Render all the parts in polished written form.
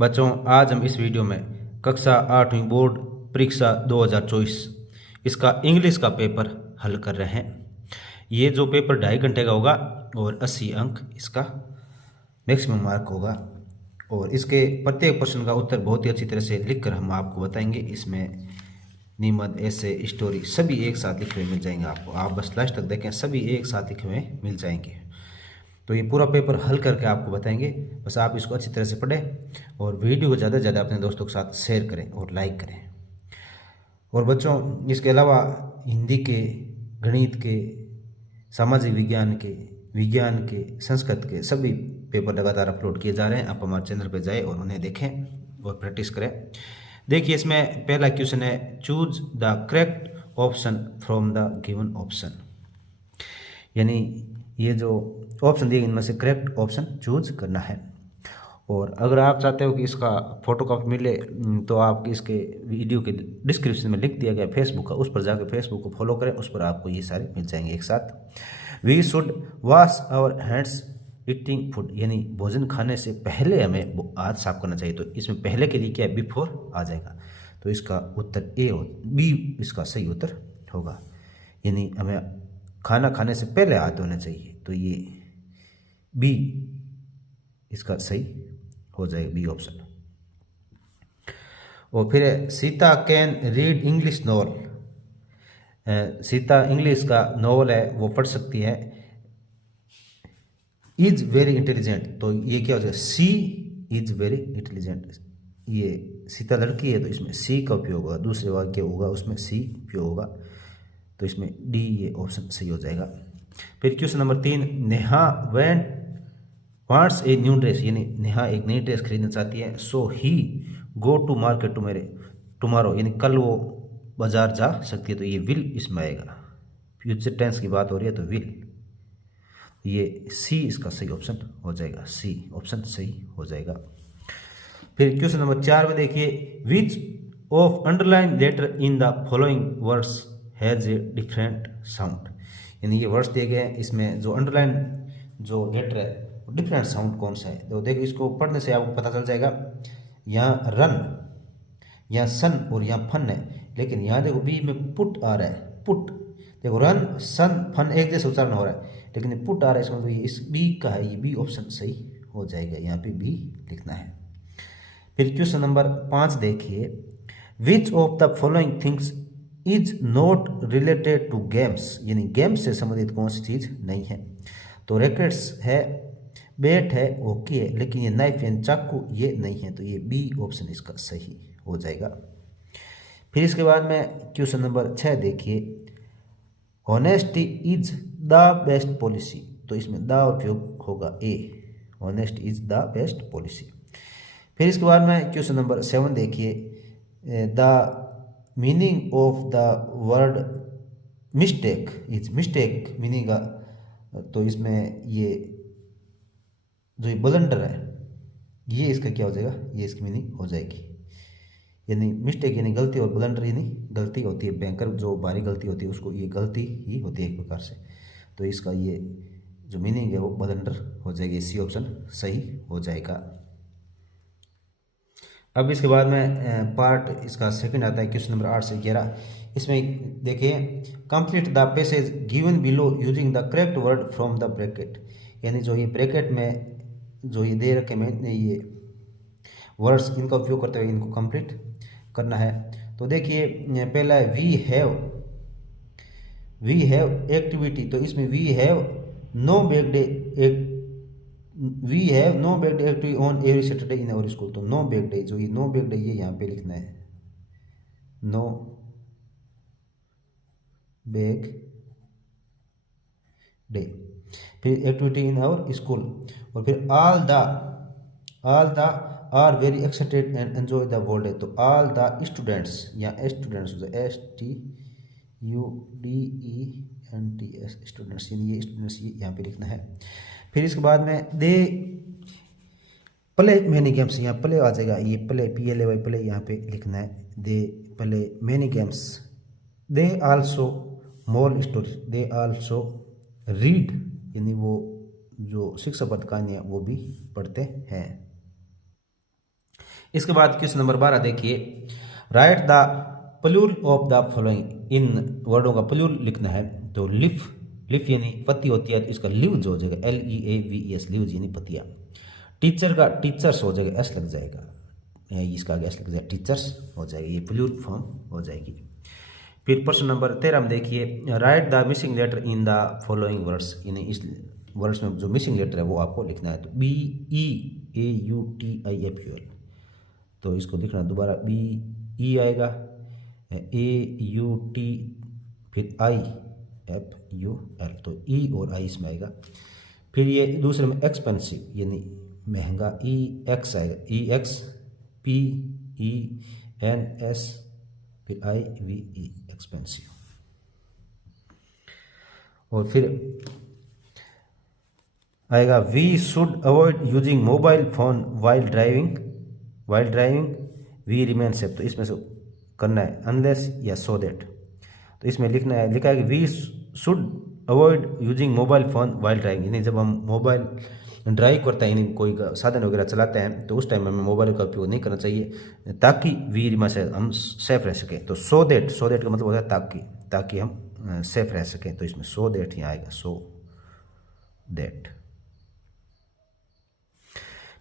बच्चों, आज हम इस वीडियो में कक्षा 8वीं बोर्ड परीक्षा 2024 इसका इंग्लिश का पेपर हल कर रहे हैं। ये जो पेपर 2.5 घंटे का होगा और 80 अंक इसका मैक्सिमम मार्क होगा। और इसके प्रत्येक प्रश्न का उत्तर बहुत ही अच्छी तरह से लिखकर हम आपको बताएंगे। इसमें निबंध, ऐसे, स्टोरी सभी एक साथ लिखे हुए मिल जाएंगे आपको। आप बस लास्ट तक देखें, सभी एक साथ लिखे हुए मिल जाएंगे। तो ये पूरा पेपर हल करके आपको बताएंगे। बस आप इसको अच्छी तरह से पढ़ें और वीडियो को ज़्यादा से ज़्यादा अपने दोस्तों के साथ शेयर करें और लाइक करें। और बच्चों, इसके अलावा हिंदी के, गणित के, सामाजिक विज्ञान के, संस्कृत के सभी पेपर लगातार अपलोड किए जा रहे हैं। आप हमारे चैनल पर जाएँ और उन्हें देखें और प्रैक्टिस करें। देखिए, इसमें पहला क्वेश्चन है, choose the correct option from the given option. यानी ये जो ऑप्शन दिए इनमें से करेक्ट ऑप्शन चूज करना है। और अगर आप चाहते हो कि इसका फोटो कॉपी मिले तो आप इसके वीडियो के डिस्क्रिप्शन में लिख दिया गया फेसबुक का, उस पर जाकर फेसबुक को फॉलो करें, उस पर आपको ये सारे मिल जाएंगे एक साथ। We should wash our hands eating food, यानी भोजन खाने से पहले हमें हाथ साफ करना चाहिए। तो इसमें पहले के लिए क्या है, बिफोर आ जाएगा। तो इसका उत्तर ए हो, बी इसका सही उत्तर होगा। यानी हमें खाना खाने से पहले हाथ धोने चाहिए। तो ये बी इसका सही हो जाएगा, बी ऑप्शन। और फिर Sita can read English novel. Sita English का नॉवल है वो पढ़ सकती है। इज वेरी इंटेलिजेंट, तो ये क्या हो जाएगा, सी इज वेरी इंटेलिजेंट। ये सीता लड़की है तो इसमें सी का उपयोग होगा। दूसरे वाक्य होगा उसमें सी उपयोग होगा। तो इसमें डी ये ऑप्शन सही हो जाएगा। फिर question number 3, Neha wants a new dress, यानी नेहा एक नई ड्रेस खरीदना चाहती है। सो ही गो टू मार्केट टुमारो, यानी कल वो बाजार जा सकती है। तो ये विल इसमें आएगा। फ्यूचर टेंस की बात हो रही है तो विल, ये सी इसका सही ऑप्शन हो जाएगा। सी ऑप्शन सही हो जाएगा। फिर क्वेश्चन नंबर 4 में देखिए, which of underline letter in the following words has a different sound, यानी ये वर्ड्स दिए गए हैं, इसमें जो अंडरलाइन जो लेटर है डिफरेंट साउंड कौन सा है। तो देखिए, इसको पढ़ने से आपको पता चल जाएगा। यहाँ रन, यहाँ सन और यहाँ फन है, लेकिन यहाँ देखो बी में पुट आ रहा है। पुट देखो, रन सन फन एक जैसे उच्चारण हो रहा है, लेकिन पुट आ रहा है इसमें, तो ये इस बी का है, ये बी ऑप्शन सही हो जाएगा। यहाँ पे बी लिखना है। फिर क्वेश्चन नंबर 5 देखिए, which of the following things is not related to games, यानी गेम्स से संबंधित कौन सी चीज नहीं है। तो रैकेट्स है, बैट है, हॉकी है, लेकिन ये नाइफ यानी चाकू ये नहीं है। तो ये बी ऑप्शन इसका सही हो जाएगा। फिर इसके बाद में क्वेश्चन नंबर 6 देखिए, honesty is the best policy, तो इसमें द उपयोग होगा ए, honest is the best policy. फिर इसके बाद में क्वेश्चन नंबर 7 देखिए, the meaning of the word mistake is, mistake meaning का, तो इसमें ये जो ये ब्लंडर है ये इसका क्या हो जाएगा, ये इसकी मीनिंग हो जाएगी। यानी मिस्टेक यानी गलती और ब्लंडर यानी गलती होती है, भयंकर जो भारी गलती होती है उसको ये गलती ही होती है एक प्रकार से। तो इसका ये जो मीनिंग है वो ब्लंडर हो जाएगी। सी ऑप्शन सही हो जाएगा। अब इसके बाद में पार्ट इसका सेकंड आता है, क्वेश्चन नंबर 8 से 11। इसमें देखिए, complete the passage given below using the correct word from the bracket, यानी जो ये ब्रैकेट में जो ये दे रखे मैंने ये वर्ड्स, इनका उपयोग करते हुए इनको कंप्लीट करना है। तो देखिए, पहला है वी हैव एक्टिविटी, तो इसमें we have no bag day, we have no bag day activity on every Saturday in our school. तो नो बैक डे, जो ये नो बैक डे ये यहाँ पे लिखना है, नो बैक डे। फिर एक्टिविटी इन आवर स्कूल, और फिर all the are very excited and enjoy the world day. तो ऑल द स्टूडेंट्स, या स्टूडेंट्स STUDENTS स्टूडेंट्स, यानी ये स्टूडेंट्स ये यहाँ पे लिखना है। फिर इसके बाद में दे प्ले मैनी गेम्स, यहाँ प्ले आ जाएगा, ये प्ले PLAY प्ले यहाँ पे लिखना है। They play many games, they also more story, they also read, यानी वो जो शिक्षाप्रद कहानी है वो भी पढ़ते हैं। इसके बाद क्वेश्चन नंबर 12 देखिए, write the plural of the following, इन वर्डों का प्लूरल लिखना है। तो लिफ, लिफ यानी पत्ती होती है, तो इसका लिव्स हो जाएगा, LEAVES, लिव्स यानी पत्तियाँ। टीचर का टीचर्स हो जाएगा, एस लग जाएगा, इसका आगे एस लग जाएगा, टीचर्स हो जाएगा, ये प्लूरल फॉर्म हो जाएगी। फिर प्रश्न नंबर 13 में देखिए, write the missing letter in the following words, यानी इस वर्ड्स में जो मिसिंग लेटर है वो आपको लिखना है। तो BEAUTIFUL, तो इसको लिखना दोबारा, BE आएगा, AUT, फिर IFUL, तो E और I इसमें आएगा। फिर ये दूसरे में एक्सपेंसिव यानी महंगा, EX आएगा, EXPENS, फिर IVE, एक्सपेंसिव। और फिर आएगा, we should avoid using mobile phone while driving, we remain safe, तो इसमें से करना है अनलेस या सो दैट। तो इसमें लिखना है, लिखा है कि we should avoid using mobile phone while driving, यानी जब हम मोबाइल ड्राइव करते हैं, यानी कोई साधन वगैरह चलाते हैं, तो उस टाइम में हमें मोबाइल का उपयोग नहीं करना चाहिए, ताकि वी रिमेन सेफ, हम सेफ रह सकें। तो सो दैट, सो दैट का मतलब होता है ताकि हम सेफ रह सकें, तो इसमें सो दैट ही आएगा, सो दैट।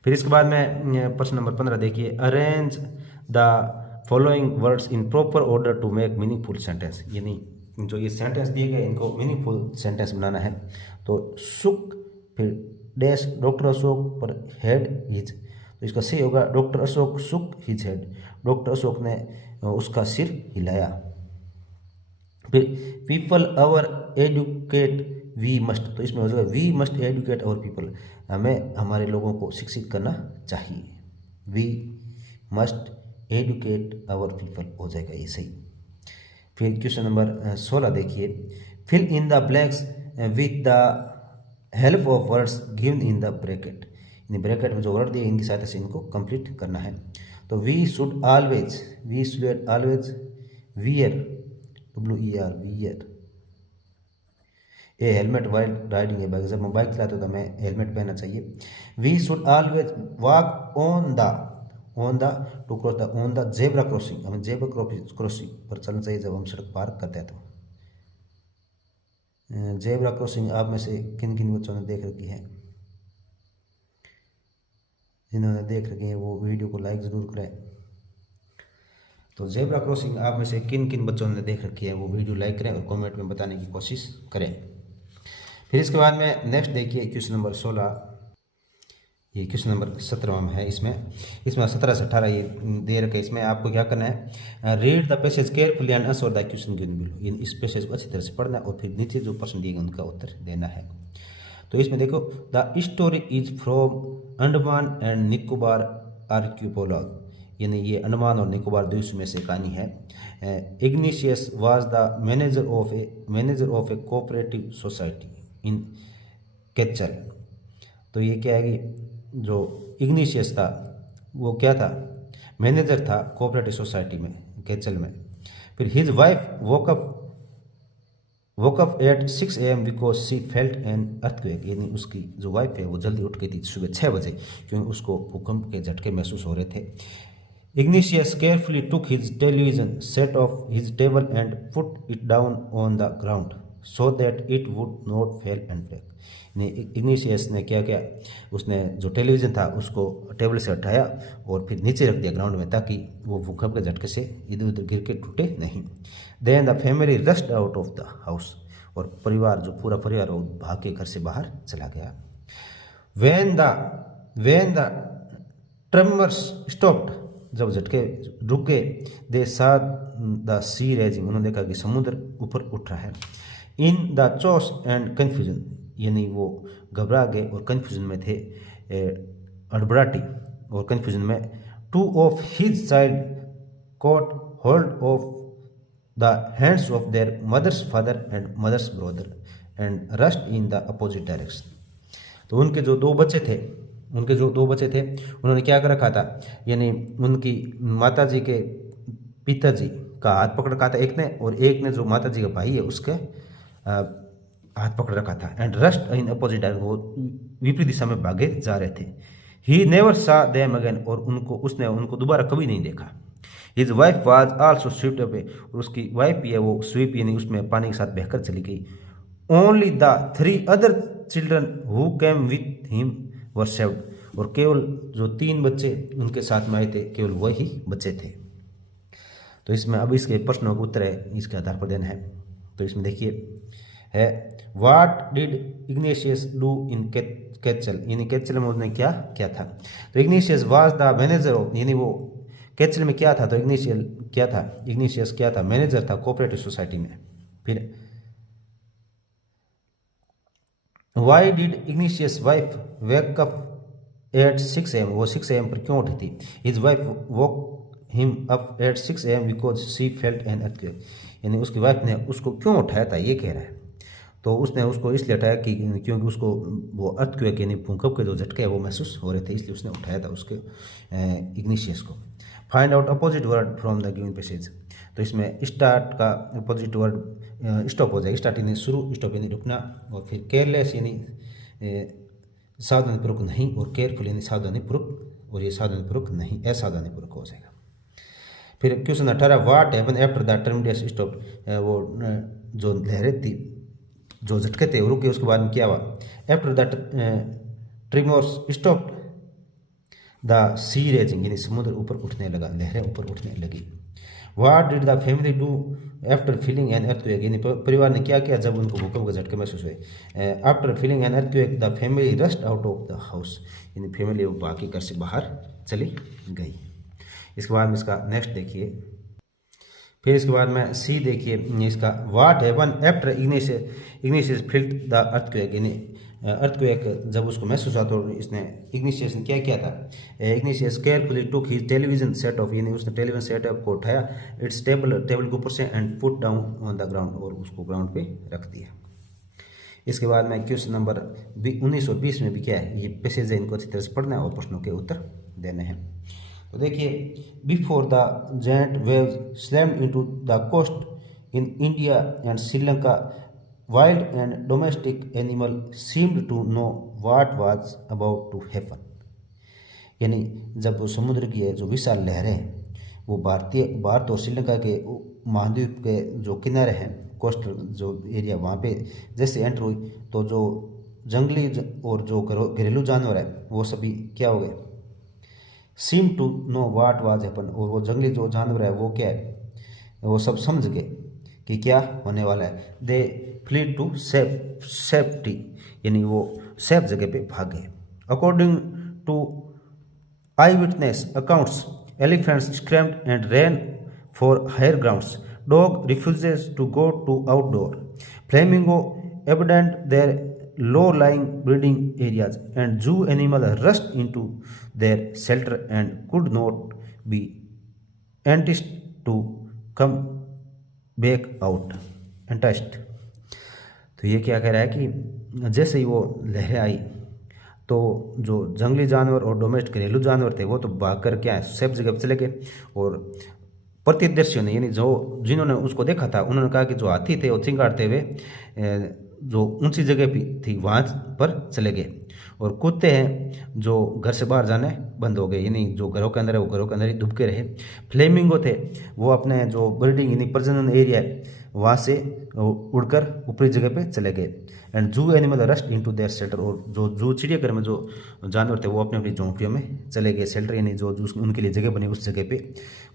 फिर इसके बाद में प्रश्न नंबर 15 देखिए, arrange the following words in proper order to make meaningful sentence, यानी जो ये सेंटेंस दिए गए इनको मीनिंगफुल सेंटेंस बनाना है। तो सुख, फिर डैश, डॉक्टर अशोक पर हेड हिज, तो इसका सही होगा, डॉक्टर अशोक सुक हिज हेड, डॉक्टर अशोक ने उसका सिर हिलाया। फिर people our educate we must, तो इसमें हो जाएगा, we must educate our people, हमें हमारे लोगों को शिक्षित करना चाहिए, we must educate our people हो जाएगा ये सही। फिर क्वेश्चन नंबर 16 देखिए, fill in the blanks with the help of words given in the bracket, यानी ब्रैकेट में जो वर्ड दिए इनकी सहायता से इनको कंप्लीट करना है। तो we should always wear, WER, wear a helmet while riding a bike, जब हम बाइक चलाते हो तो हमें हेलमेट पहनना चाहिए। We should always walk on the to cross the, on the zebra crossing, हमें जेब्रा क्रॉसिंग पर चलना चाहिए जब हम सड़क पार करते हैं। तो जेब्रा क्रॉसिंग आप में से किन किन बच्चों ने देख रखी है? जिन्होंने देख रखी है वो वीडियो को लाइक ज़रूर करें। तो जेब्रा क्रॉसिंग आप में से किन किन बच्चों ने देख रखी है वो वीडियो लाइक करें और कमेंट में बताने की कोशिश करें। फिर इसके बाद में नेक्स्ट देखिए क्वेश्चन नंबर 16, ये क्वेश्चन नंबर 17 में है। इसमें 17 से 18 ये दे रखे। इसमें आपको क्या करना है, read the passage carefully and answer the question given below, इस पैसेज को अच्छी तरह से पढ़ना और फिर नीचे जो प्रश्न दिए गए उनका उत्तर देना है। तो इसमें देखो, the story is from Andaman and Nicobar archipelago, यानी ये अंडमान और निकोबार द्वीप में से कहानी है। Ignatius was the manager of a cooperative society in Katchal. तो ये क्या है कि जो इग्निशियस था वो क्या था, मैनेजर था कोऑपरेटिव सोसाइटी में केचल में। फिर his wife woke up at 6 AM because she felt N earthquake, यानी उसकी जो वाइफ है वो जल्दी उठ गई थी सुबह 6 बजे क्योंकि उसको भूकंप के झटके महसूस हो रहे थे। Ignatius carefully took his television set off his table and put it down on the ground so that it would not fall and break. Ignatius ने क्या किया, उसने जो टेलीविज़न था उसको टेबल से हटाया और फिर नीचे रख दिया ग्राउंड में ताकि वो भूकंप के झटके से इधर उधर गिर के टूटे नहीं। Then the family rushed out of the house, और परिवार जो पूरा परिवार वो भाग के घर से बाहर चला गया। व्हेन द ट्रेमर्स स्टॉप्ड, जब झटके रुक गए, दे सा द सी राइजिंग, उन्होंने देखा कि समुद्र ऊपर उठ रहा है। इन द चॉस एंड कन्फ्यूजन, यानी वो घबरा गए और कन्फ्यूजन में थे, अड़बड़ाटी और कन्फ्यूजन में। Two of his child caught hold of the hands of their mother's father and mother's brother and rushed in the opposite direction. तो उनके जो दो बच्चे थे उन्होंने क्या कर रखा था, यानी उनकी माताजी के पिताजी का हाथ पकड़ रखा था एक ने, और एक ने जो माताजी का भाई है उसके हाथ पकड़ रखा था। And rushed in opposite direction, वो विपरीत दिशा में भागे जा रहे थे। ही नेवर सा देम अगेन, और उसने उनको दोबारा कभी नहीं देखा। His wife was also swept away, और उसकी वाइफ भी है वो स्वीप यानी उसमें पानी के साथ बहकर चली गई। Only the 3 other children who came with him were saved, और केवल जो 3 बच्चे उनके साथ में आए थे केवल वही बच्चे थे। तो इसमें अब इसके प्रश्नों का उत्तर है इसके आधार पर देना है। तो इसमें देखिए है what did Ignatius do in Katchal, यानी कैचल में उसने क्या क्या था। तो Ignatius was the manager of, यानी वो कैचल में क्या था, तो इग्नेशियस क्या था, मैनेजर था कोऑपरेटिव सोसाइटी में। फिर why did Ignatius wife wake up at 6 AM, वो 6 AM पर क्यों उठी थी। His wife woke him up at 6 AM because she felt N earthquake, यानी उसकी वाइफ ने उसको क्यों उठाया था ये कह रहा है। तो उसने उसको इसलिए उठाया कि क्योंकि उसको वो अर्थक्वेक यानी भूकंप के जो झटके वो महसूस हो रहे थे, इसलिए उसने उठाया था उसके इग्नेशियस को। Find out opposite word from the given passage, तो इसमें स्टार्ट का अपोजिट वर्ड स्टॉप हो जाएगा। स्टार्ट यानी शुरू, स्टॉप यानी रुकना, और फिर केयरलेस यानी सावधानीपूर्वक नहीं, और केयरफुल यानी सावधानीपूर्वक, और ये सावधानीपूर्वक नहीं असावधानीपूर्वक हो जाएगा। फिर question 18 what happen after the terminus stop, वो जो लहरें थी जो झटके थे रुके उसके बाद में क्या हुआ। After the tremors stopped the sea raising, यानी समुद्र ऊपर उठने लगा, लहरें ऊपर उठने लगी। What did the family do after feeling an earthquake, यानी परिवार ने क्या किया जब उनको भूकंप के झटके महसूस हुए। After feeling an earthquake the family rushed out of the house, यानी फैमिली बाकी घर से बाहर चली गई। इसके बाद में इसका नेक्स्ट देखिए, फिर इसके बाद में सी देखिए इसका what happen after Ignatius field the earthquake, यानी अर्थक्वेक जब उसको महसूस हुआ तो इसने इग्नेशियस ने क्या किया था। Ignatius carefully took his television set of, यानी उसने टेलीविजन सेटअप को उठाया इट्स टेबल के ऊपर से and put down on the ground, और उसको ग्राउंड पे रख दिया। इसके बाद में क्वेश्चन नंबर 19 और 20 में भी क्या है, ये पैसेज है, इनको अच्छी तरह से पढ़ना है और प्रश्नों के उत्तर देने हैं। तो देखिए before the giant waves slammed into the coast in India and Sri Lanka wild and domestic animal seemed to know what was about to happen, यानी जब वो समुद्र की जो विशाल लहरें वो भारत और श्रीलंका के महाद्वीप के जो किनारे हैं कोस्टल जो एरिया वहाँ पे जैसे एंटर हुई तो जो जंगली और जो घरेलू जानवर है वो सभी क्या हो गए, seem to know what was happen, और वो जंगली जो जानवर है वो क्या है, वो सब समझ गए कि क्या होने वाला है। दे फ्लीड टू सेफ्टी, यानी वो सेफ जगह पे भाग गए। According to eye witness accounts elephants screamed and ran for higher grounds, dog refuses to go to outdoor, flamingo abandoned their low-lying breeding areas and zoo animals rushed into their shelter and could not be enticed to come back out. enticed तो ये क्या कह रहा है कि जैसे ही वो लहरें आई तो जो जंगली जानवर और डोमेस्टिक घरेलू जानवर थे वो तो भाग कर क्या है सेफ जगह पर चले गए, और प्रत्यदर्शियों ने यानी जो जिन्होंने उसको देखा था उन्होंने कहा कि जो हाथी थे वो चिंगाड़ते हुए जो ऊंची जगह भी थी वहाँ पर चले गए, और कुत्ते हैं जो घर से बाहर जाने बंद हो गए, यानी जो घरों के अंदर है वो घरों के अंदर ही दुबके रहे। फ्लेमिंगो थे वो अपने जो ब्रीडिंग यानी प्रजनन एरिया है वहाँ से उड़कर ऊपरी जगह पे चले गए। एंड जू animal rust into their shelter, और जो जू चिड़ियाघर में जो जानवर थे वो अपनी अपनी झोंपड़ियों में चले गए, शेल्टर यानी जो उनके लिए जगह बनी उस जगह पे।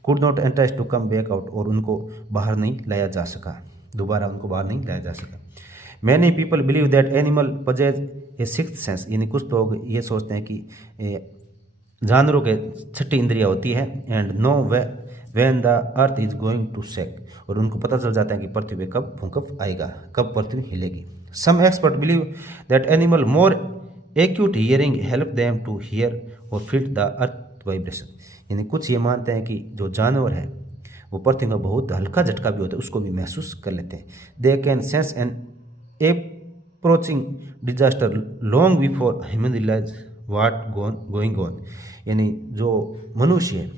Could not entice to come back out, और उनको बाहर नहीं लाया जा सका, दोबारा उनको बाहर नहीं लाया जा सका। Many people believe that animal पजेज A sixth sense, यानी कुछ लोग ये सोचते हैं कि जानवरों के छठी इंद्रिया होती है। And know when the earth is going to shake, और उनको पता चल जाता है कि पृथ्वी पे कब भूकंप आएगा, कब पृथ्वी हिलेगी। Some expert believe that animal more acute hearing help them to hear or feel the earth vibration, यानी कुछ ये मानते हैं कि जो जानवर है वो पृथ्वी का बहुत हल्का झटका भी होता है उसको भी महसूस कर लेते हैं। They can sense N approaching disaster long before human realize what going on, यानी जो मनुष्य है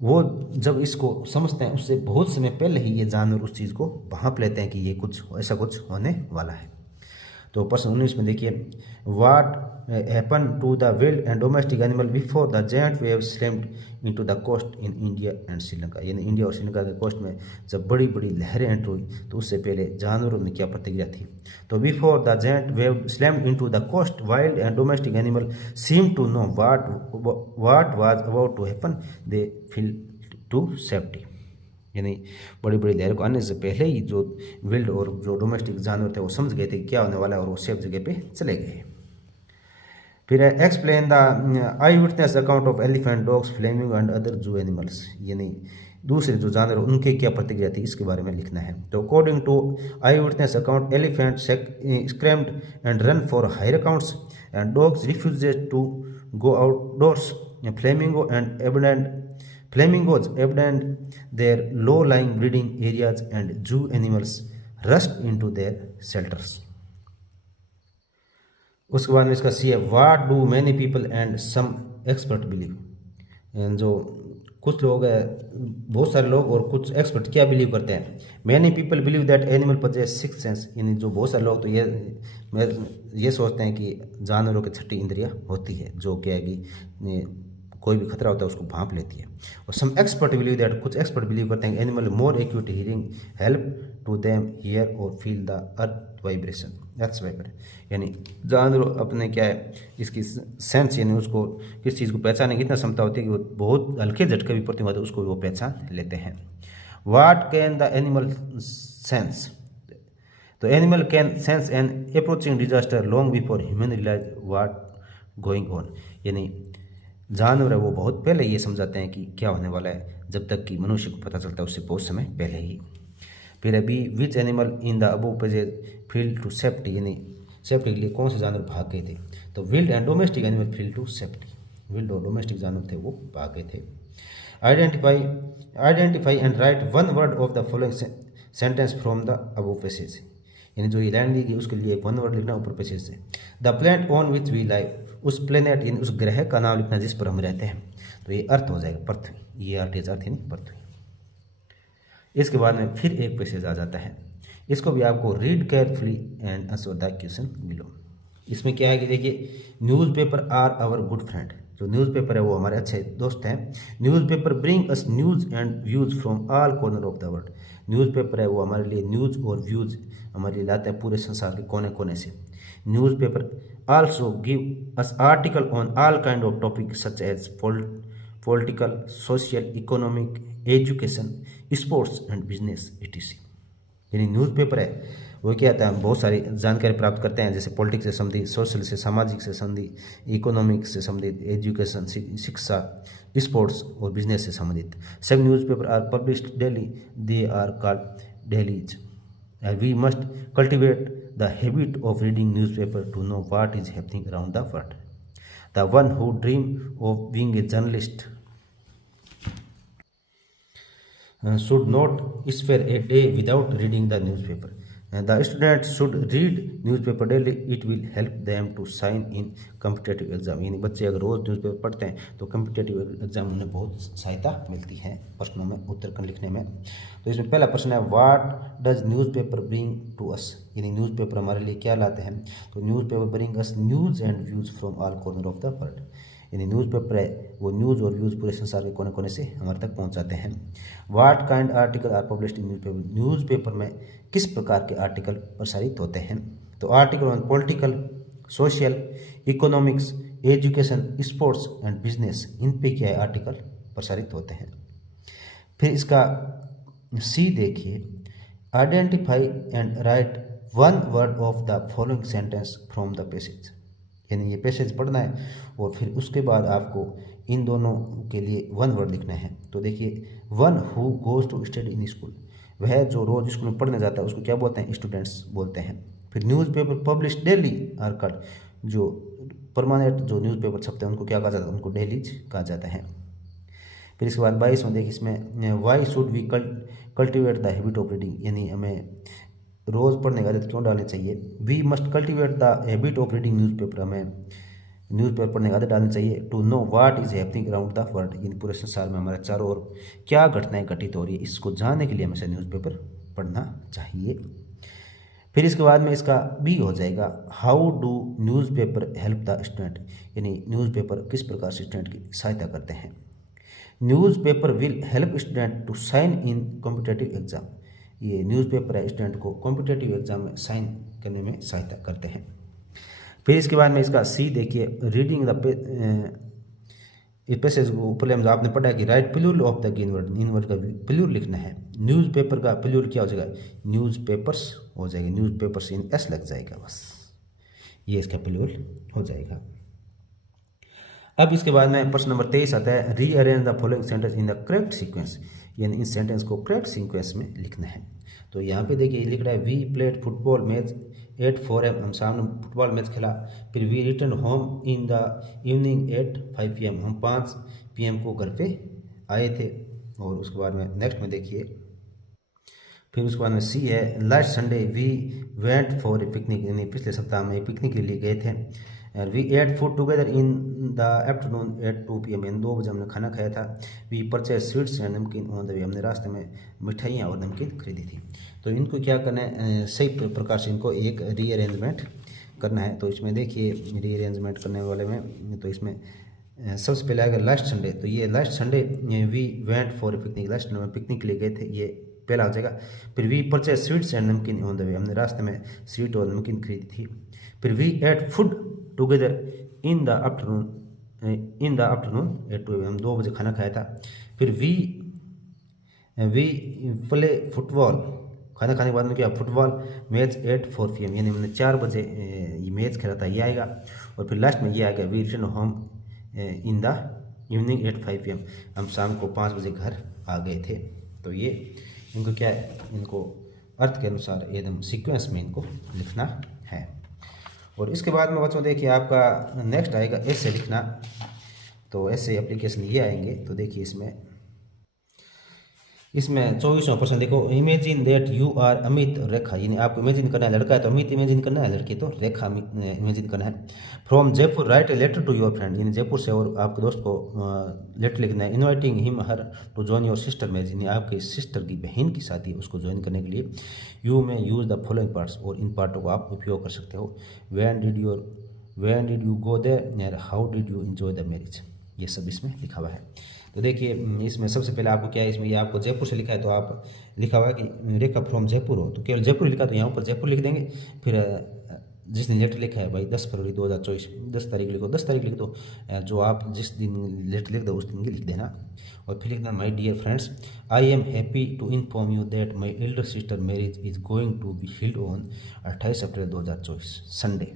वो जब इसको समझते हैं उससे बहुत समय पहले ही ये जानवर उस चीज़ को भांप लेते हैं कि ये कुछ ऐसा कुछ होने वाला है। तो प्रश्न 19 में देखिए, what happen to the wild and domestic animal before the giant wave slammed into the coast in India and Sri Lanka. यानी इंडिया और श्रीलंका के कोस्ट में जब बड़ी बड़ी लहरें एंटर हुई तो उससे पहले जानवरों में क्या प्रतिक्रिया थी। तो before the giant wave slammed into the coast wild and domestic animal seem to know what was about to happen, they feel to safety. यानी बड़ी बड़ी लहर को आने से पहले ही जो विल्ड और जो डोमेस्टिक जानवर थे वो समझ गए थे क्या होने वाला है और वो सेफ जगह पे चले गए। फिर explain the I witness account of elephant, dogs, flamingo and other जू एनिमल्स। यानी दूसरे जो जानवर उनके क्या प्रतिक्रिया थी इसके बारे में लिखना है। तो according to eye witness account, elephant screamed and ran for higher accounts and dogs refused to go outdoors, Flamingos abandoned their low-lying breeding areas and zoo animals rushed into their shelters. उसके बाद में इसका C है, what do many people and some expert believe. जो कुछ लोग हैं, बहुत सारे लोग और कुछ एक्सपर्ट क्या बिलीव करते हैं। Many people believe that animal possess six sense. यानी जो बहुत सारे लोग तो ये सोचते हैं कि जानवरों की छठी इंद्रिया होती है जो क्या है कि कोई भी खतरा होता है उसको भांप लेती है। और सम एक्सपर्ट बिलीव दैट, कुछ एक्सपर्ट बिलीव करते हैं animal more acute hearing help to them hear or feel the earth vibration, earth vibration. यानी जानवर अपने क्या है इसकी सेंस, यानी उसको किस चीज़ को पहचानने की इतना क्षमता होती है कि वो बहुत हल्के झटके भी पड़ते हैं उसको वो पहचान लेते हैं। What can the animal sense, तो animal can sense an approaching disaster long before human realize what going on. यानी जानवर है वो बहुत पहले ये समझाते हैं कि क्या होने वाला है, जब तक कि मनुष्य को पता चलता है उससे बहुत समय पहले ही। फिर अभी which animal in the above pages feel to safety, यानी सेफ्टी के लिए कौन से जानवर भाग गए थे। तो wild and domestic animal feel to safety, wild और डोमेस्टिक जानवर थे वो भाग गए थे। Identify and write one word of the following sentence from the above passage. यानी जो ये लाइन ली गई उसके लिए वन वर्ड लिखना ऊपर पैसेज से। The planet on which we live, उस प्लेनेट यानी उस ग्रह का नाम लिखना जिस पर हम रहते हैं। तो ये अर्थ हो जाएगा, पृथ्वी। ये अर्थ यानी पृथ्वी। इसके बाद में फिर एक पैसेज आ जाता है, इसको भी आपको read carefully and answer the question below. इसमें क्या है कि देखिए, newspaper are our good friend. जो न्यूज़पेपर है वो हमारे अच्छे दोस्त हैं। Newspaper bring us news and views from all corner of the world. Newspaper है वो हमारे लिए न्यूज़ और व्यूज़ हमारे लिए लाते हैं पूरे संसार के कोने कोने से। Newspaper also give us article on all kind of topics such as political, social, economic, education, sports and business etc. यानी न्यूज़पेपर है वो क्या आता है, हम बहुत सारी जानकारी प्राप्त करते हैं, जैसे पॉलिटिक्स से संबंधित, सोशल से सामाजिक से संबंधित, इकोनॉमिक से संबंधित, एजुकेशन शिक्षा, स्पोर्ट्स और बिजनेस से संबंधित। सब newspaper are published daily, they are called dailies. We must cultivate the habit of reading newspaper to know what is happening around the world. The one who dream of being a journalist should not spare a day without reading the newspaper. The students should read newspaper daily. It will help them to sign in competitive exam. यानी बच्चे अगर रोज newspaper पढ़ते हैं तो competitive exam उन्हें बहुत सहायता मिलती है प्रश्नों में उत्तर लिखने में। तो इसमें पहला प्रश्न है, what does newspaper bring to us. यानी न्यूज़पेपर हमारे लिए क्या लाते हैं। तो newspaper bring us news and views from all corner of the world. यानी न्यूज़पेपर है वो न्यूज़ और व्यूज़ पूरे संसार के कोने कोने से हमारे तक पहुंचाते हैं। What kind article are published in newspaper. Newspaper में किस प्रकार के आर्टिकल प्रसारित होते हैं। तो article on political, social, economics, education, sports and business, इन पे क्या है आर्टिकल प्रसारित होते हैं। फिर इसका सी देखिए, identify and write one word of the following sentence from the passage. यानी ये पैसेज पढ़ना है और फिर उसके बाद आपको इन दोनों के लिए वन वर्ड लिखना है। तो देखिए, one who goes to study in school, वह जो रोज स्कूल में पढ़ने जाता है उसको क्या बोलते हैं, स्टूडेंट्स बोलते हैं। फिर newspaper publish daily R called, जो परमानेंट जो न्यूज़पेपर छपते हैं उनको क्या कहा जाता है, उनको डेलीज कहा जाता है। फिर इसके बाद 22 में देखिए, इसमें why should we cultivate the habit of reading. यानी हमें रोज़ पढ़ने की आदत क्यों डालनी चाहिए। We must cultivate the habit of reading newspaper, हमें न्यूज़पेपर पढ़ने की आदत डालनी चाहिए। To know what is happening around the world, इन पूरे संसार में हमारे चारों ओर क्या घटनाएं घटित हो रही है, इसको जानने के लिए हमेशा न्यूज़पेपर पढ़ना चाहिए। फिर इसके बाद में इसका बी हो जाएगा, how do newspaper help the student, यानी न्यूज़पेपर किस प्रकार से स्टूडेंट की सहायता करते हैं। Newspaper will help student to shine in competitive exam, ये न्यूज़पेपर है स्टूडेंट को कॉम्पिटेटिव एग्जाम में साइन करने में सहायता करते हैं। फिर इसके बाद में इसका सी देखिए, रीडिंग द इस पैसेज को ऊपर हम आपने पढ़ा कि write plural of the given word, इन वर्ड का प्लूरल लिखना है। न्यूज़पेपर का प्लूरल क्या हो जाएगा, न्यूज़पेपर्स हो जाएगा, न्यूज़पेपर्स इन एस लग जाएगा, बस ये इसका प्लूरल हो जाएगा। अब इसके बाद में प्रश्न नंबर 23 आता है, rearrange the following sentence in the correct sequence, यानी इन सेंटेंस को करेक्ट सीक्वेंस में लिखना है। तो यहाँ पे देखिए लिख रहा है, we played football match at 4 AM, हम सामने फुटबॉल मैच खेला। फिर we return home in the evening at 5 PM, हम 5 PM को घर पे आए थे। और उसके बाद में नेक्स्ट में देखिए, फिर उसके बाद में सी है, last Sunday we went for a picnic, यानी पिछले सप्ताह में पिकनिक के लिए गए थे। We ate food together in the afternoon at 2 PM, यानी 2 बजे हमने खाना खाया था। We purchase sweets and namkeen on the way, हमने रास्ते में मिठाइयाँ और नमकीन खरीदी थी। तो इनको क्या करना है, सही प्रकार से इनको एक रीअरेंजमेंट करना है। तो इसमें देखिए रीअरेंजमेंट करने वाले में, तो इसमें सबसे पहले आएगा लास्ट संडे, तो ये last Sunday we went for a picnic, last Sunday में पिकनिक के लिए गए थे, ये पहला हो जाएगा। फिर we purchase sweets and namkeen on the way, हमने रास्ते में स्वीट और नमकीन खरीदी थी। फिर we ate food together in the afternoon at 2 AM, हम 2 बजे खाना खाया था। फिर वी प्ले फुटबॉल, खाना खाने के बाद में क्या, फुटबॉल मैच एट 4 PM, यानी हमने 4 बजे ये मैच खेला था, ये आएगा। और फिर लास्ट में ये आएगा, we return home in the evening at 5 PM, हम शाम को 5 बजे घर आ गए थे। तो ये इनको क्या है, इनको अर्थ के अनुसार एकदम सीक्वेंस में इनको लिखना है। और इसके बाद में बच्चों देखिए आपका नेक्स्ट आएगा ऐसे लिखना, तो ऐसे एप्लीकेशन ये आएंगे। तो देखिए इसमें 24वां प्रश्न देखो, imagine that you are Amit Rekha, यानी आपको इमेजिन करना है, लड़का है तो अमित इमेजिन करना है, लड़की तो रेखा इमेजिन करना है। From Jaipur write a letter to your friend, यानी जयपुर से और आपके दोस्त को लेटर लिखना है। Inviting him her to join your sister marriage, यानी आपकी सिस्टर की बहन की शादी उसको ज्वाइन करने के लिए यू में यूज द फॉलोइंग पार्ट्स, और इन पार्टों को आप उपयोग कर सकते हो। When did you go there, how did you enjoy the marriage, ये सब इसमें लिखा हुआ है। तो देखिए इसमें सबसे पहले आपको क्या है, इसमें ये आपको जयपुर से लिखा है, तो आप लिखा हुआ है कि रेखा फ्रॉम जयपुर हो, तो केवल जयपुर लिखा, तो यहाँ पर जयपुर लिख देंगे। फिर जिस दिन लेटर लिखा है भाई 10 फरवरी 2024, 10 तारीख लिखो, 10 तारीख लिख दो, जो आप जिस दिन लेटर लिख दो उस दिन की लिख देना। और फिर लिखना, my dear friends, I am happy to inform you that my elder sister marriage is going to be held on 28 April 2024 Sunday,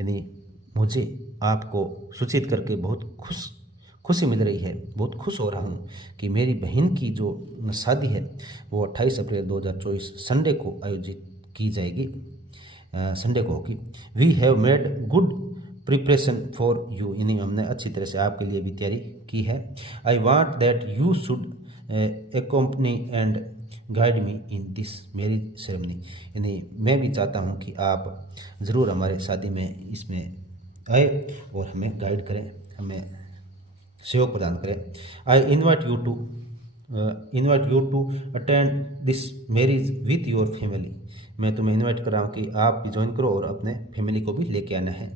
यानी मुझे आपको सूचित करके बहुत खुशी मिल रही है, बहुत खुश हो रहा हूँ कि मेरी बहन की जो शादी है वो 28 अप्रैल 2024 संडे को आयोजित की जाएगी, संडे को होगी। We have made good preparation for you, यानी हमने अच्छी तरह से आपके लिए भी तैयारी की है। I want that you should accompany and guide me in this marriage ceremony, यानी मैं भी चाहता हूँ कि आप ज़रूर हमारे शादी में इसमें आए और हमें गाइड करें, हमें सहयोग प्रदान करें। I invite you to attend this marriage with your family, मैं तुम्हें इन्वाइट कर रहा हूँ कि आप भी ज्वाइन करो और अपने फैमिली को भी लेके आना है।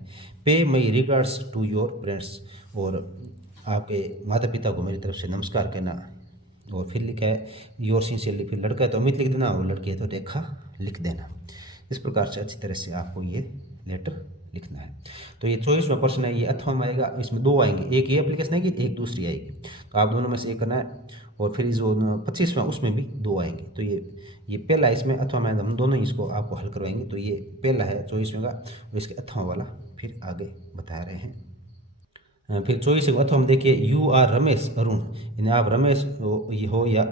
Pay my regards to your parents, और आपके माता पिता को मेरी तरफ से नमस्कार कहना। और फिर लिखा है योर सिंसियरली, फिर लड़का है तो अमित लिख देना और लड़की है तो रेखा लिख देना। इस प्रकार से अच्छी तरह से आपको ये लेटर लिखना है। तो ये 24वां प्रश्न है, ये अथवा में आएगा, इसमें 2 आएंगे, एक ये एप्लीकेशन आएगी, एक दूसरी आएगी, तो आप दोनों में से एक करना है। और फिर जो 25वां उसमें भी 2 आएंगे, तो ये पहला इसमें अथवा में हम दोनों ही इसको आपको हल करवाएंगे। तो ये पहला है 24वें का, और इसके अथवा वाला फिर आगे बता रहे हैं। फिर 24वें अथवा में देखिए, यू आर रमेश अरुण, यानी आप रमेश हो या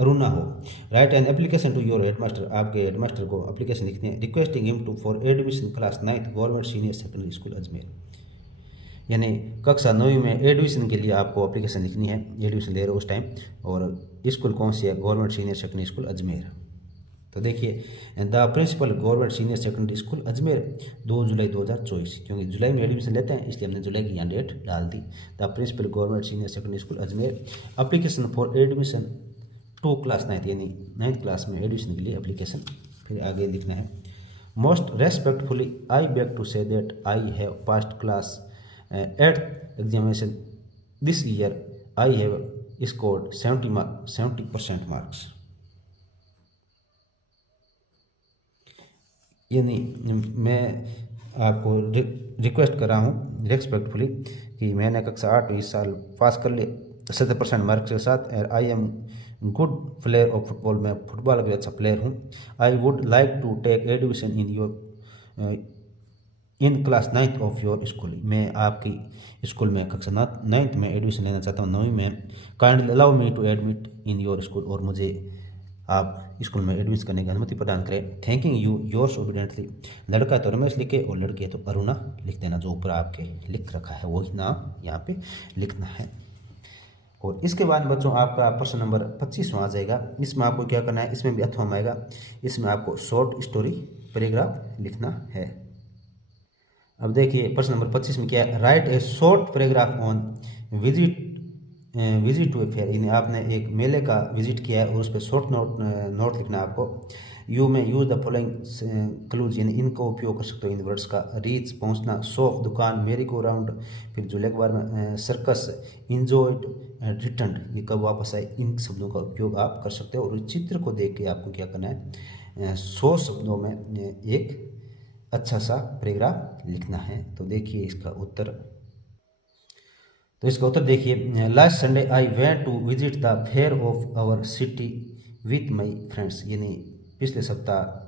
अरुणा हो। Write an application to your headmaster, आपके हेडमास्टर को एप्लीकेशन लिखनी है। Requesting him to for admission class 9th government senior secondary school Ajmer, यानी कक्षा 9वीं में एडमिशन के लिए आपको एप्लीकेशन लिखनी है, एडमिशन ले रहे हो उस टाइम, और स्कूल कौन सी है, government senior secondary school Ajmer. तो देखिए, the principal government senior secondary school Ajmer 2 July 2024, क्योंकि जुलाई में एडमिशन लेते हैं इसलिए हमने जुलाई की यहाँ डेट डाल दी। The principal government senior secondary school Ajmer application for admission to class 9th, यानी 9th क्लास में एडमिशन के लिए एप्लीकेशन फिर आगे लिखना है most respectfully I beg to say that I have passed class 8th examination this year I have scored 70% marks. यानी मैं आपको रिक्वेस्ट कर रहा हूँ रेस्पेक्टफुली कि मैंने कक्षा 8 इस साल पास कर ले 70% मार्क्स के साथ। I am good player of football, मैं फुटबॉल का अच्छा प्लेयर हूँ। I would like to take admission in your in class 9th of your school, मैं आपकी स्कूल में कक्षा 9th में एडमिशन लेना चाहता हूँ, 9वीं में। Kindly allow me to admit in your school, और मुझे आप स्कूल में एडमिशन करने की अनुमति प्रदान करें। थैंकिंग यू योर्स ओबीडियंटली, लड़का है तो रमेश लिखे और लड़की है तो अरुणा लिख देना, जो ऊपर आपके लिख रखा है वही नाम यहाँ पे लिखना है। और इसके बाद बच्चों आपका प्रश्न नंबर 25 आ जाएगा। इसमें आपको क्या करना है, इसमें भी अथवा आएगा, इसमें आपको शॉर्ट स्टोरी पैराग्राफ लिखना है। अब देखिए प्रश्न नंबर 25 में क्या है, write a short paragraph on visit to a fair, यानी आपने एक मेले का विजिट किया है और उस पर शॉर्ट नोट लिखना है आपको। यू में यूज द फॉलोइंग क्लूज, यानी इनको उपयोग कर सकते हो इन वर्ड्स का। रीच पहुंचना, शॉप दुकान, मेरी गो राउंड, फिर झूले के बारे में, सर्कस, इंजॉयड, रिटर्न, ये कब वापस आए, इन शब्दों का उपयोग आप कर सकते हो। और इस चित्र को देख के आपको क्या करना है, 100 शब्दों में एक अच्छा सा पैराग्राफ लिखना है। तो देखिए इसका उत्तर, तो इसका उत्तर देखिए, last Sunday I went to visit the fair of our city with my friends, यानी पिछले सप्ताह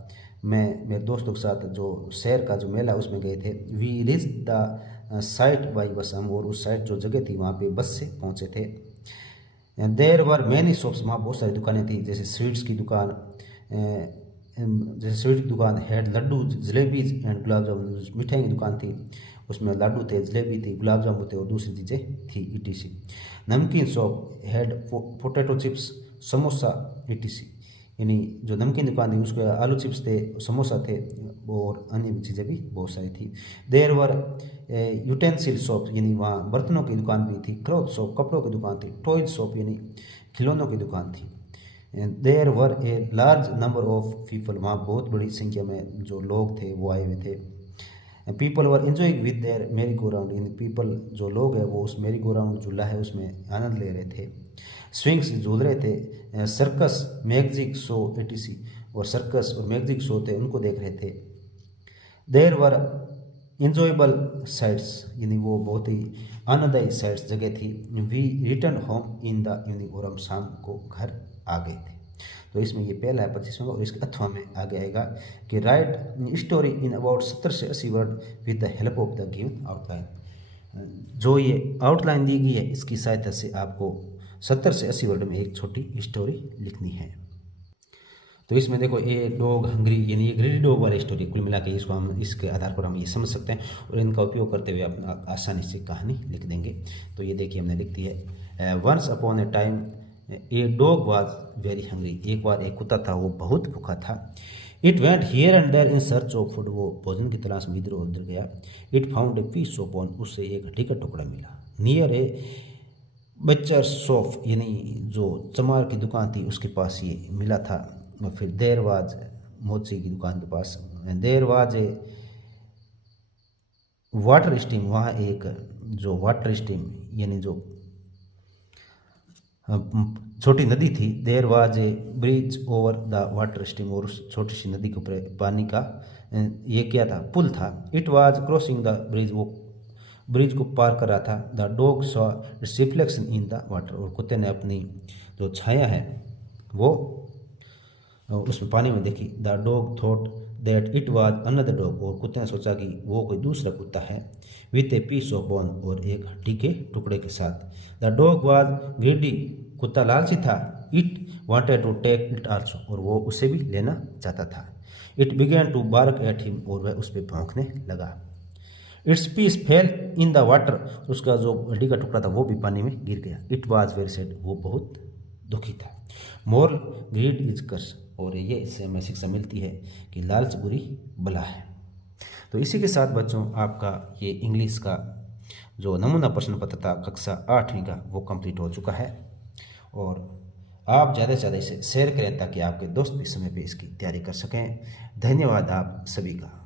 मैं मेरे दोस्तों के साथ जो शहर का जो मेला उसमें गए थे। We reach the site by bus, हम और उस साइट जो जगह थी वहाँ पे बस से पहुँचे थे। देयर वर मैनी शॉप्स, वहाँ बहुत सारी दुकानें थी, जैसे स्वीट्स की दुकान, जैसे स्वीट की दुकान, had Laddu, jalebis and gulab jamun, मिठाई की दुकान थी, उसमें लड्डू थे, जलेबी थी, गुलाब जामुन थे और दूसरी चीज़ें थी ETC। नमकीन shop had potato chips, samosa ETC, यानी जो नमकीन दुकान थी उसके आलू चिप्स थे, समोसा थे और अन्य चीज़ें भी बहुत सारी थी। देयर वर यूटेंसिल शॉप, यानी वहाँ बर्तनों की दुकान भी थी। क्लॉथ शॉप, कपड़ों की दुकान थी। टॉयज शॉप, यानी खिलौनों की दुकान थी। There were a large number of people, वहाँ बहुत बड़ी संख्या में जो लोग थे वो आए हुए थे। People were enjoying with their मेरी गो राउंड, यानी पीपल जो लोग हैं वो उस मेरी गो राउंड झूला है उसमें आनंद ले रहे थे। स्विंग्स झूल रहे थे। सर्कस, मैजिक शो ETC, और सर्कस और मैजिक शो थे उनको देख रहे थे। देयर वर इंजॉयबल साइट्स, यानी वो बहुत ही आनंददायी साइट्स जगह थी। We return home in the evening, और हम शाम को घर आ गए थे। तो इसमें ये पहला है 25वां, और इसके अथवा में आगे आएगा कि राइट स्टोरी इन अबाउट 70 से 80 word with the help of the given outline. जो ये आउटलाइन दी गई है इसकी सहायता से आपको 70 से 80 वर्ड में एक छोटी स्टोरी लिखनी है। तो इसमें देखो ए डॉग हंग्री, यानी ये ग्रीडी डॉग वाली स्टोरी, कुल मिला के इसको हम इसके आधार पर हम ये समझ सकते हैं और इनका उपयोग करते हुए आप आसानी से कहानी लिख देंगे। तो ये देखिए हमने लिख दी है, once upon a time a dog was very hungry, एक बार एक कुत्ता था वो बहुत भूखा था। It went here and there in search of food, वो भोजन की तलाश में इधर उधर गया। It found a piece of bone, उससे एक हड्डी का टुकड़ा मिला। नियर ए बच्चर शॉप, यानी जो चमार की दुकान थी उसके पास ये मिला था। और फिर देर वाज, मोची की दुकान के पास, there was a water stream, वहाँ एक जो वाटर स्ट्रीम यानी जो छोटी नदी थी। देर was A bridge over the water stream, और उस छोटी सी नदी के ऊपर पानी का ये क्या था, पुल था। It was crossing the bridge, वो ब्रिज को पार कर रहा था। The dog saw it's reflection in the water, और कुत्ते ने अपनी जो छाया है वो उसमें पानी में देखी। The dog thought that it was another dog, और कुत्ते ने सोचा कि वो कोई दूसरा कुत्ता है। With a piece of bone, और एक हड्डी के टुकड़े के साथ। द डॉग वाज ग्रीडी, कुत्ता लालची था। It wanted to take it also, और वो उसे भी लेना चाहता था। It began to bark at him, और वह उस पर भौंकने लगा। Its piece fell in the water, उसका जो हड्डी का टुकड़ा था वो भी पानी में गिर गया। इट वाज वेरी सैड, वो बहुत दुखी था। मोरल, ग्रीड इज कर्स, और ये इससे हमें शिक्षा मिलती है कि लालच बुरी बला है। तो इसी के साथ बच्चों आपका ये इंग्लिश का जो नमूना प्रश्न पत्र था कक्षा 8वीं का वो कंप्लीट हो चुका है। और आप ज़्यादा से ज़्यादा इसे शेयर करें ताकि आपके दोस्त भी समय पे इसकी तैयारी कर सकें। धन्यवाद आप सभी का।